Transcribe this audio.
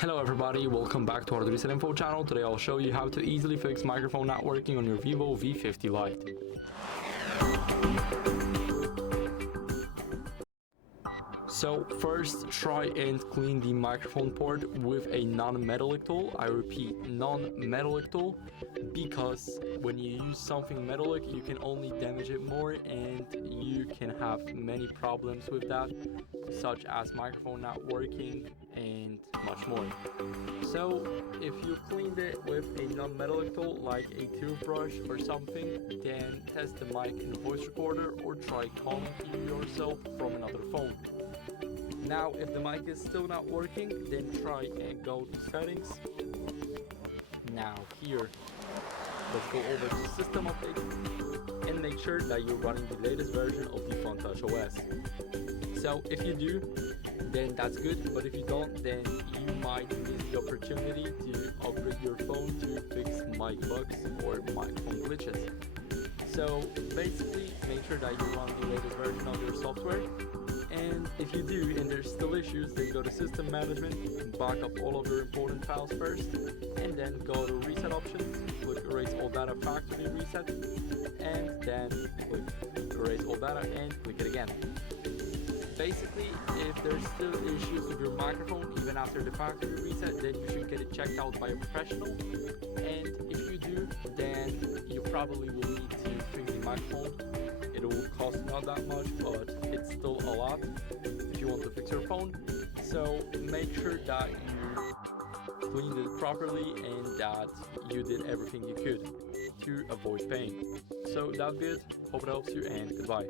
Hello everybody, welcome back to HardReset.Info channel. Today I'll show you how to easily fix microphone not working on your VIVO V50 Lite. So first, try and clean the microphone port with a non-metallic tool. I repeat, non-metallic tool, because when you use something metallic, you can only damage it more and you can have many problems with that, such as microphone not working and much more. So if you cleaned it with a non-metallic tool like a toothbrush or something, then test the mic in the voice recorder or try calling to yourself from another phone. Now if the mic is still not working, then try and go to settings. Now here, let's go over to system update and make sure that you're running the latest version of the Touch OS. So if you do, then that's good, but if you don't, then you might miss the opportunity to upgrade your phone to fix mic bugs or microphone glitches. So basically, make sure that you run the latest version of your software, and if you do and there's still issues, then go to system management and back up all of your important files first, and then go to reset options, click erase all data factory reset, and then click erase all data and click it again. Basically, if there's still issues with your microphone even after the factory reset, then you should get it checked out by a professional, and if you do, then you probably will need to fix the microphone. It will cost not that much, but it's still a lot if you want to fix your phone. So make sure that you cleaned it properly and that you did everything you could to avoid pain. So that's it, hope it helps you, and goodbye.